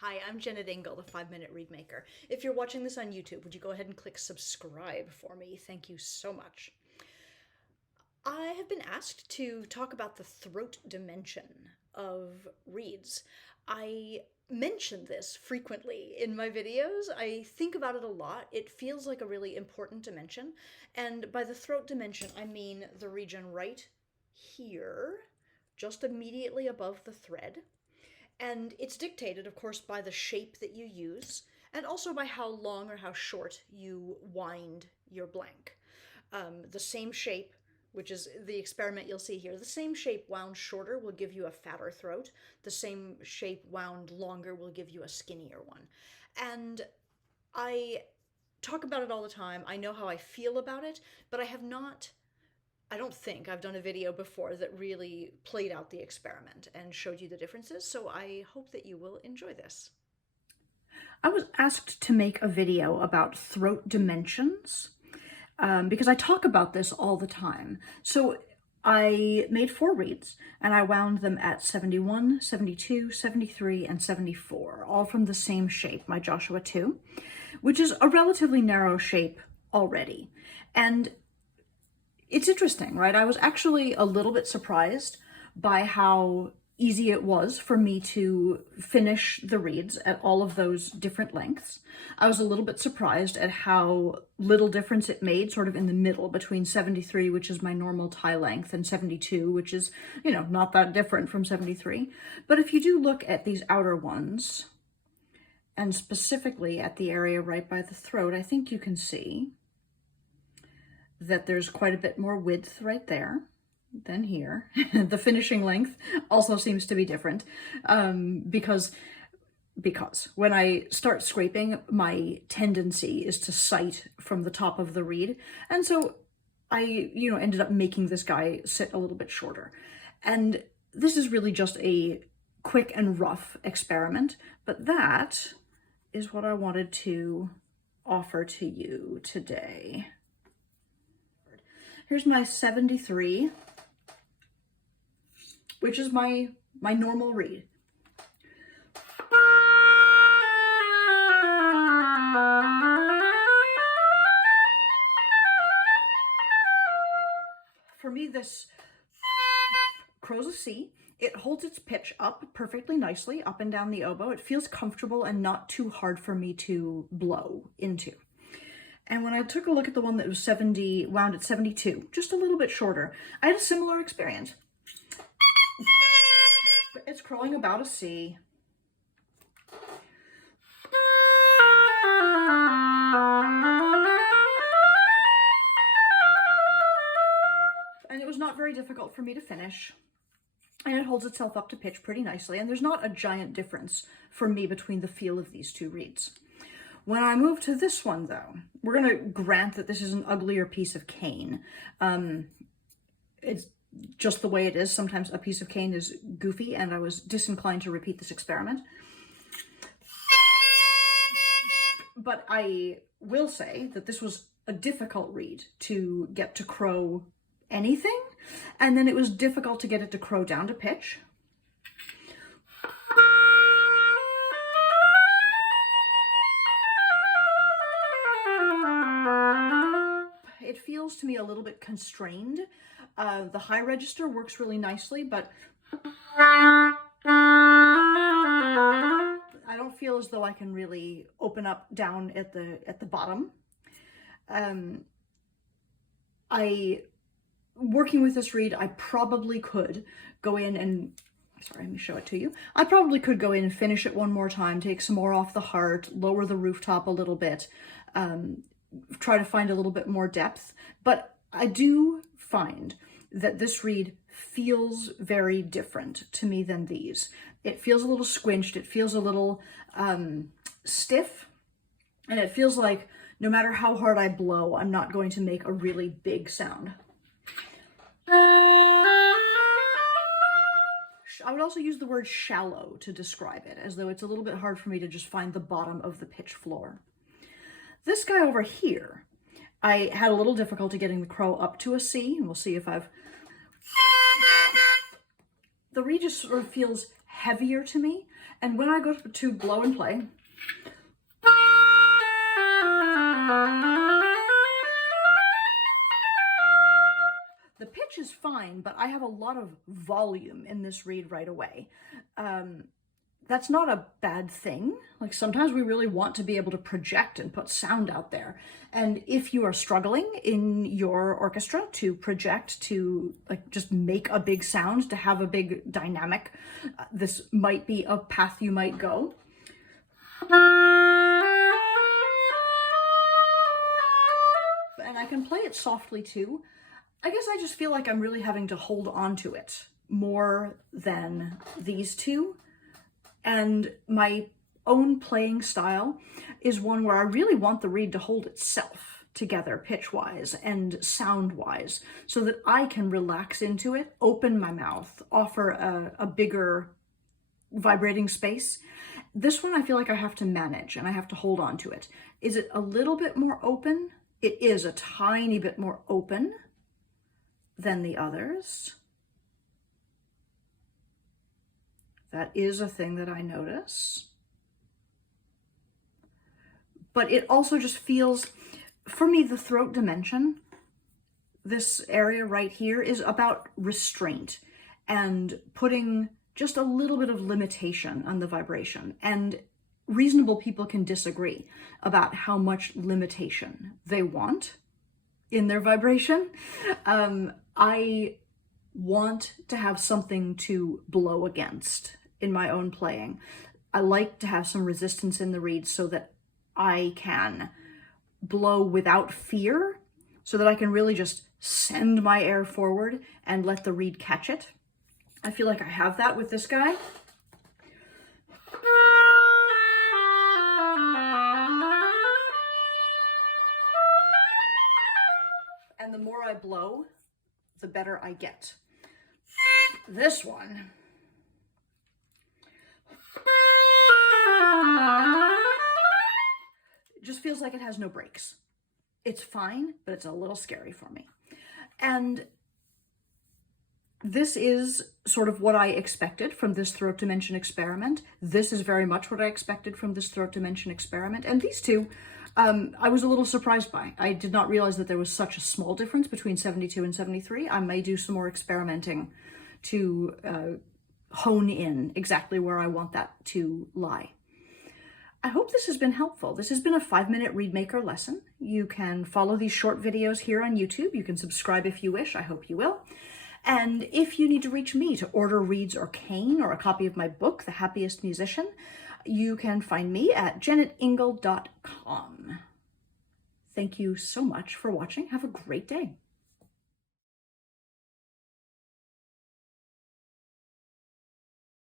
Hi, I'm Jennet Ingle, the 5-Minute Reedmaker. If you're watching this on YouTube, would you go ahead and click subscribe for me? Thank you so much. I have been asked to talk about the throat dimension of reeds. I mention this frequently in my videos. I think about it a lot. It feels like a really important dimension. And by the throat dimension, I mean the region right here, just immediately above the thread. And it's dictated, of course, by the shape that you use and also by how long or how short you wind your blank. The same shape, which is the experiment you'll see here, the same shape wound shorter will give you a fatter throat. The same shape wound longer will give you a skinnier one. And I talk about it all the time. I know how I feel about it, but I don't think I've done a video before that really played out the experiment and showed you the differences, so I hope that you will enjoy this. I was asked to make a video about throat dimensions because I talk about this all the time. So I made 4 reeds and I wound them at 71, 72, 73, and 74, all from the same shape, my Joshua 2, which is a relatively narrow shape already. And it's interesting, right? I was actually a little bit surprised by how easy it was for me to finish the reeds at all of those different lengths. I was a little bit surprised at how little difference it made sort of in the middle between 73, which is my normal tie length, and 72, which is, not that different from 73. But if you do look at these outer ones, and specifically at the area right by the throat, I think you can see that there's quite a bit more width right there than here. The finishing length also seems to be different because when I start scraping, my tendency is to sight from the top of the reed. And so I, ended up making this guy sit a little bit shorter. And this is really just a quick and rough experiment, but that is what I wanted to offer to you today. Here's my 73, which is my normal reed. For me, this crow's a C. It holds its pitch up perfectly nicely, up and down the oboe. It feels comfortable and not too hard for me to blow into. And when I took a look at the one that was wound at 72, just a little bit shorter, I had a similar experience. It's crowing about a C. And it was not very difficult for me to finish. And it holds itself up to pitch pretty nicely. And there's not a giant difference for me between the feel of these 2 reeds. When I move to this one, though, we're going to grant that this is an uglier piece of cane. It's just the way it is. Sometimes a piece of cane is goofy, and I was disinclined to repeat this experiment. But I will say that this was a difficult reed to get to crow anything, and then it was difficult to get it to crow down to pitch. It feels to me a little bit constrained. The high register works really nicely, but I don't feel as though I can really open up down at the bottom. Working with this reed, I probably could go in and, sorry, let me show it to you. I probably could go in and finish it one more time, take some more off the heart, lower the rooftop a little bit, try to find a little bit more depth. But I do find that this reed feels very different to me than these. It feels a little squinched, it feels a little stiff, and it feels like no matter how hard I blow, I'm not going to make a really big sound. I would also use the word shallow to describe it, as though it's a little bit hard for me to just find the bottom of the pitch floor. This guy over here, I had a little difficulty getting the crow up to a C, and we'll see if the reed just sort of feels heavier to me. And when I go to blow and play, the pitch is fine, but I have a lot of volume in this reed right away. That's not a bad thing. Like sometimes we really want to be able to project and put sound out there. And if you are struggling in your orchestra to project, to like just make a big sound, to have a big dynamic, this might be a path you might go. And I can play it softly too. I guess I just feel like I'm really having to hold on to it more than these two. And my own playing style is one where I really want the reed to hold itself together pitch-wise and sound-wise so that I can relax into it, open my mouth, offer a bigger vibrating space. This one I feel like I have to manage and I have to hold on to it. Is it a little bit more open? It is a tiny bit more open than the others. That is a thing that I notice. But it also just feels, for me, the throat dimension, this area right here, is about restraint and putting just a little bit of limitation on the vibration. And reasonable people can disagree about how much limitation they want in their vibration. I want to have something to blow against in my own playing. I like to have some resistance in the reed so that I can blow without fear, so that I can really just send my air forward and let the reed catch it. I feel like I have that with this guy. And the more I blow, the better I get. This one, it just feels like it has no brakes. It's fine, but it's a little scary for me. And this is sort of what I expected from this throat dimension experiment. This is very much what I expected from this throat dimension experiment. And these two, I was a little surprised by. I did not realize that there was such a small difference between 72 and 73. I may do some more experimenting to hone in exactly where I want that to lie. I hope this has been helpful. This has been a 5-minute Reedmaker lesson. You can follow these short videos here on YouTube. You can subscribe if you wish. I hope you will. And if you need to reach me to order reeds or cane or a copy of my book, The Happiest Musician, you can find me at jennetingle.com. Thank you so much for watching. Have a great day.